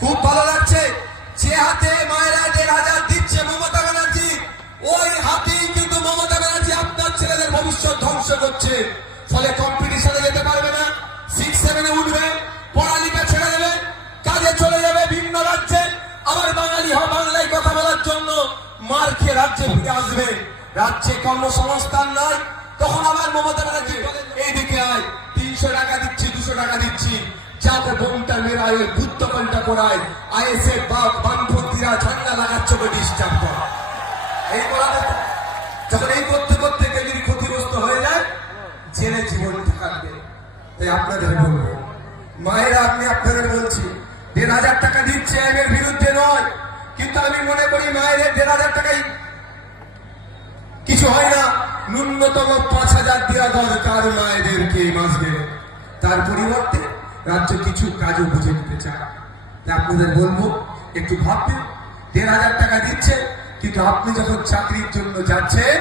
খুব ভালো লাগছে। যে হাতে মায়েরা 1,500 দিচ্ছে মমতা ব্যানার্জি, ওই হাতেই কিন্তু মমতা ব্যানার্জি আপনার ছেলেদের ভবিষ্যৎ ধ্বংস করছে। ফলে কম্পিটিশনে যেতে পারবে না, 6-7-এ উঠবে, পড়ালেখা ছেড়ে দেবে, কাজে চলে যাবে ভিন্ন রাজ্যে। আবার বাঙালি বাংলায় কথা বলার জন্য মার খেয়ে রাজ্যে ফিরে আসবে। রাজ্যে কর্মসংস্থান নাই, তখন আবার মমতা ব্যানার্জি এইদিকে আয়, 300 টাকা দিচ্ছি, 200 টাকা দিচ্ছি, যাতে বোমটা মেরায়, বুদ্ধ পাল্টা করায়, আইএসএফ বামপন্থীরা ঝান্ডা লাগাচ্ছে ডিস্টার্ব করে। এই করাতে যখন এই করতে করতে কেউ যদি ক্ষতিগ্রস্ত হয়ে যায়, জেলে জীবন থাকবে। তাই আপনাদের বলবো, মায়েরা, আপনি আপনাদের বলছি, 1,500 টাকা দিচ্ছে এর বিরুদ্ধে নয়, কিন্তু আমি মনে করি মায়েদের 1,500 টাকাই কিছু হয় না, ন্যূনতম 5,000 দেওয়া দরকার মায়েদেরকে এই মাসে। তার পরিবর্তে রাজ্য কিছু কাজও বুঝে নিতে চায়। আপনাদের বলবো একটু ভাবতে, 1,500 টাকা দিচ্ছে, কিন্তু আপনি যখন চাকরির জন্য যাচ্ছেন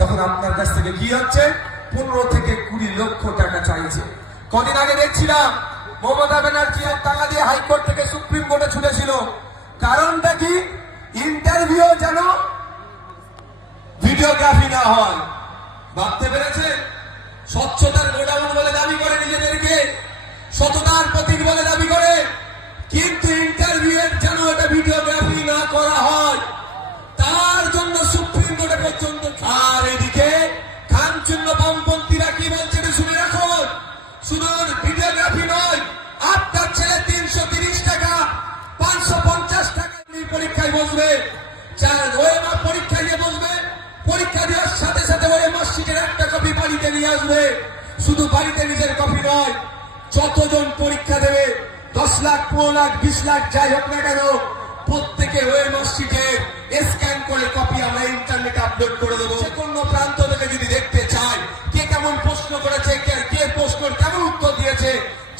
তখন আপনার কাছ থেকে কি হচ্ছে, 15 থেকে 20 লক্ষ টাকা চাইছে। কদিন আগে দেখছিলাম মমতা ব্যানার্জি টাকা দিয়ে হাইকোর্ট থেকে সুপ্রিম কোর্টে ছুটেছিল। কারণটা কি? ইন্টারভিউ যেন ভিডিওগ্রাফি না হয়। ভাবতে পেরেছে? স্বচ্ছতার গোডাউন বলে দাবি করে নিজেদেরকে, সততার প্রতীক বলে দাবি করে, কিন্তু ইন্টারভিউয়ের যেন এটা ভিডিওগ্রাফি না করা হয়, তার জন্য সুপ্রিম কোর্টে পর্যন্ত। আর এদিকে খামচূর্ণ বামপন্থীরা কি বলছে শুনে রাখুন, শুনুন, ভিডিওগ্রাফি নয়, আপনার ছেলে 330 টাকা 550 টাকা পরীক্ষায় বসবে, ওএমআর পরীক্ষায় নিয়ে বসবে, পরীক্ষা দেওয়ার সাথে সাথে ওই মার্কশিটের একটা কপি বাড়িতে নিয়ে আসবে। শুধু বাড়িতে নিজের কপি নয়, যতজন পরীক্ষা দেবে, 10 লাখ, 15 লাখ, 20 লাখ যাই হোক না কেন, প্রত্যেকে ওই মার্কশিটে স্ক্যান করে কপি আমরা ইন্টারনেটে আপলোড করে দেবো। যে কোনো প্রান্ত থেকে যদি দেখতে চায় কে কেমন প্রশ্ন করেছে, কে প্রশ্ন কেমন উত্তর দিয়েছে,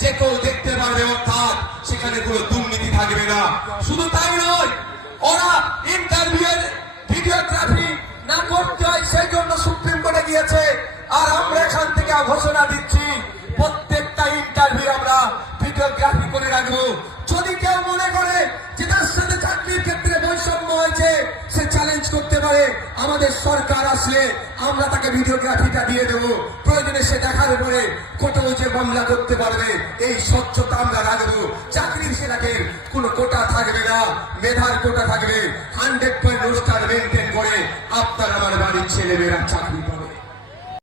যে কেউ দেখতে পারবে। অর্থাৎ সেখানে কোনো দুর্নীতি থাকবে না। শুধু তাই নয়, ওরা ইন্টারভিউয়ের ভিডিওগ্রাফি না করতে হয় সেই জন্য সুপ্রিম কোর্টে গিয়েছে। আর আমরা এখান থেকে ঘোষণা দিচ্ছি, প্রত্যেকটা ইন্টারভিউ আমরা ভিডিওগ্রাফি করে রাখবো। যদি কেউ মনে করে যে তার সাথে চাকরির ক্ষেত্রে বৈষম্য হয়েছে, সে চ্যালেঞ্জ করতে পারে। আমাদের সরকার আসলে আমরা তাকে ভিডিওগ্রাফিটা দিয়ে দেবো। প্রয়োজনে সে দেখার পরে কোর্টেও যে মামলা করতে পারবে। এই স্বচ্ছতা আমরা রাখবো। চাকরির সেটাকে কোনো কোটা থাকবে না, মেধার কোটা থাকবে। 100% রোস্টার মেনটেন করে আপনার আমার বাড়ির ছেলেমেয়েরা চাকরি পাবে।